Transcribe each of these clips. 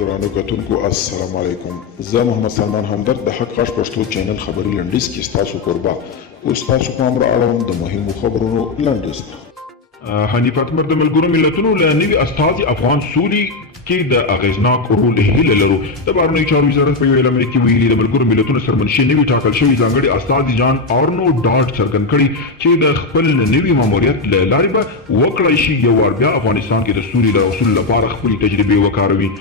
ګرانو کتونکو السلام علیکم. زه محمد سلمان همدرد د حق غږ پښتو چینل خبري لنډیز کې ستاسو کوربه اوس تاسو پام را اړوم د مهمو خبرونو لنډیز ته. حنیف اتمر د ملګرو ملتونو له نوي استازي افغان سولې کې د اغیزناک رول هیله لرو. د بهرنیو چارو وزارت په یوه اعلامیه کې ویلي د ملګرو ملتونو سرمنشي نوي ټاکل شوي ځانګړي استازي جان آرنو ډاډ څرګند کړي چې د خپل نوي ماموریت له لارې به وکړای شي یو وار بیا افغانستان کې د سولې د حصول لپاره خپلې تجربې وکاروي.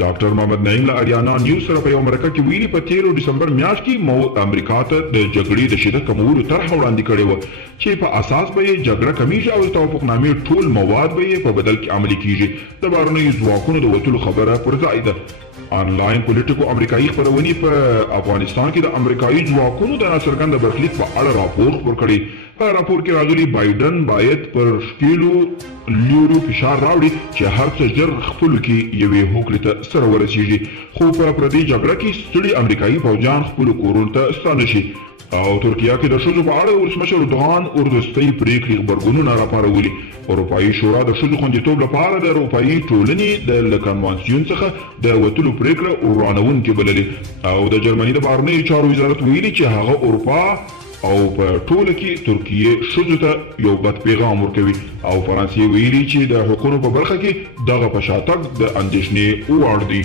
ډاکټر محمد نعیم له اریانا نیوز سره په یو مرکه کې ویلي په 13 ډسمبر میاشت کې امریکا ته د جګړې د شدت کمولو طرحه وړاندې کړې وه چې په اساس به یې جګړه کمیږي او د توافقنامې ټول مواد به یې په بدل کې عملي کیږي. د بهرنیو ځواکونو د وتلو خبره پر ځای ده. آنلاین پولیټیکو امریکایي خپرونې په افغانستان کې د امریکایي ځواکونو د ناڅرګنده برخلیک په اړه راپور خپور کړی. په راپور کې راغلي بایدن باید پر شکیلو لیورو فشار راوړي چې هر څه ژر خپلو کې یوې هوکړې ته سره ورسیږي، خو په پردۍ جګړه کې ستړي امریکایي پوځیان خپلو کورونو ته ستانه شي. او ترکیه کې د ښځو په اړه ولسمشر اردوغان اردوستۍ پریکړې غبرګونونه راپارولي. اروپایي شورا د ښځو خوندیتوب لپاره د اروپایي ټولنې د کنوانسیون څخه د وتلو پریکړه ورانونکې بللې. او د جرمني د بهرنیو چارو وزارت ویلي چې هغه اروپا او په ټوله کې ترکیه ښځو ته یو بد پیغام ورکوي. او فرانسې ویلي چې د حقونو په برخه کې دغه په شاتګ د اندېښنې وړ دی.